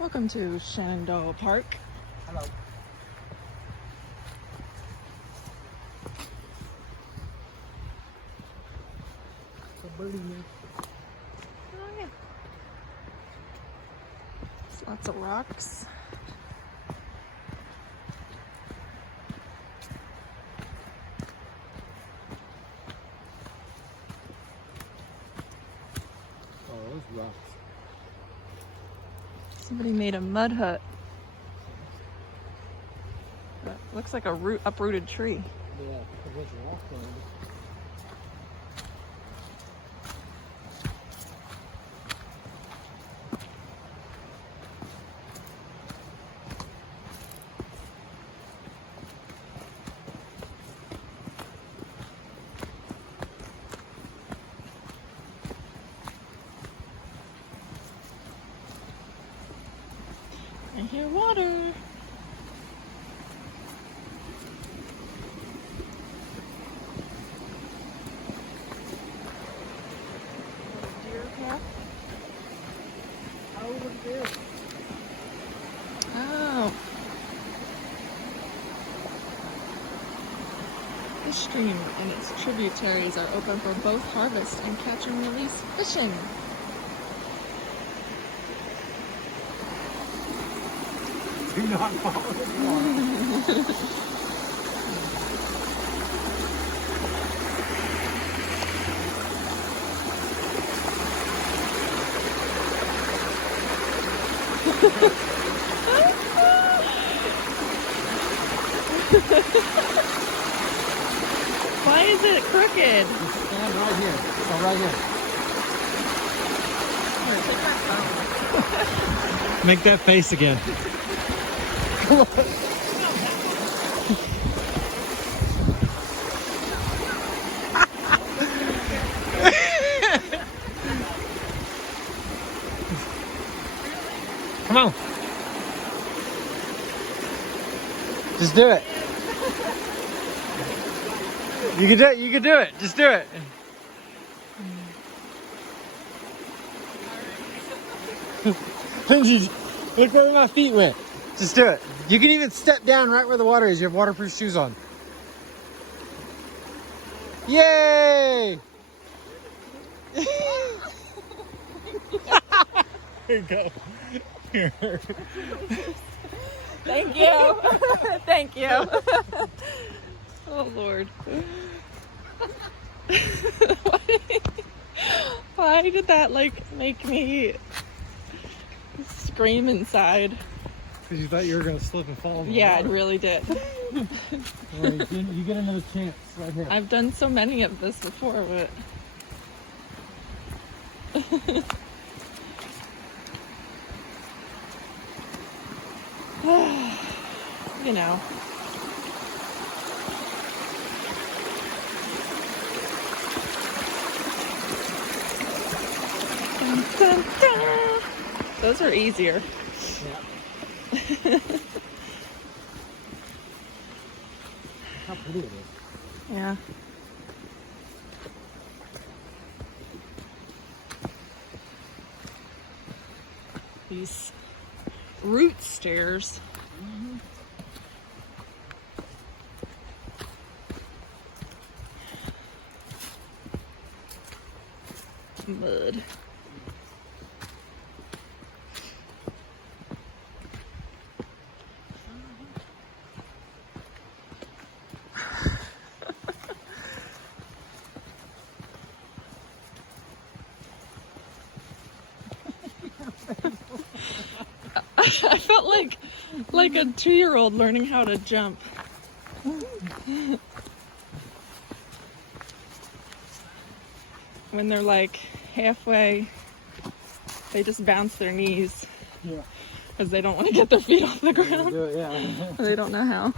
Welcome to Shenandoah Park. Hello. It's a birdie here. Oh yeah. There's lots of rocks. Oh, those rocks. Somebody made a mud hut. That looks like a uprooted tree. Yeah, a bunch of rock on it. I hear water. Deer path. How over there? Oh. This stream and its tributaries are open for both harvest and catch and release fishing. Do not follow the water. Why is it crooked? Stand right here. So right here. Make that face again. Come on. Come on. Just do it. You can do it. You can do it. Just do it. Lindsay, look where my feet went. Just do it. You can even step down right where the water is. You have waterproof shoes on. Yay! Here you go. Here. Thank you. Thank you. Oh, Lord. Why did that, make me scream inside? Because you thought you were going to slip and fall. Yeah, it really did. Well, you get another chance right here. I've done so many of this before, but... you know. Dun, dun, dun. Those are easier. Yeah. How pretty it is. Yeah. These root stairs. Mud. I felt like a 2-year-old learning how to jump. When they're like halfway, they just bounce their knees. Yeah. Because they don't want to get their feet off the ground. Do it, yeah. They don't know how.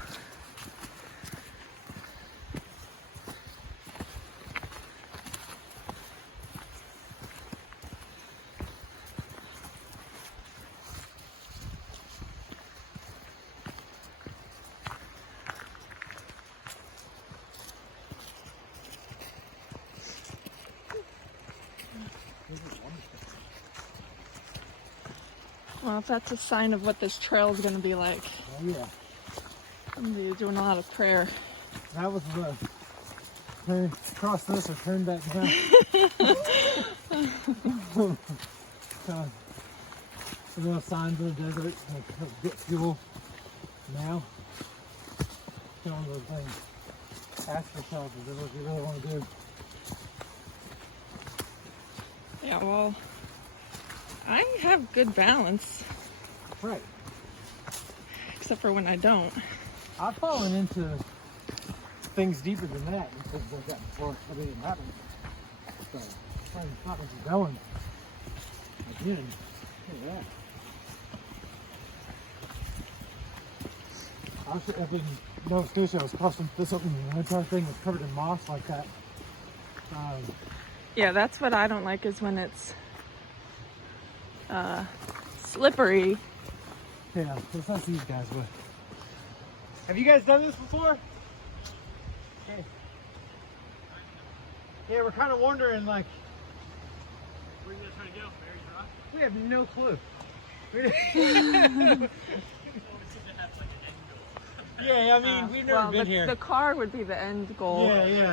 Well, if that's a sign of what this trail is going to be like, Oh yeah. I'm going to be doing a lot of prayer. That was the turn cross this or turn back down. Some real signs of the desert, like get fuel now. One of those things. Ask yourself, is it what you really want to do? Yeah, well, I have good balance, Right. except for when I don't. I've fallen into things deeper than that because like that before everything happened. So, when you thought this was going, I did. Look at that. I didn't know Station was crossing this open. The entire thing was covered in moss like that. Yeah, that's what I don't like is when it's slippery. Yeah, it's not these guys, but have you guys done this before? Okay. Yeah, we're kind of wondering, like, Where are you guys trying to go? Very dry? we have no clue. Yeah, I mean, we've never Well, been the, here. the car would be the end goal. Yeah, yeah.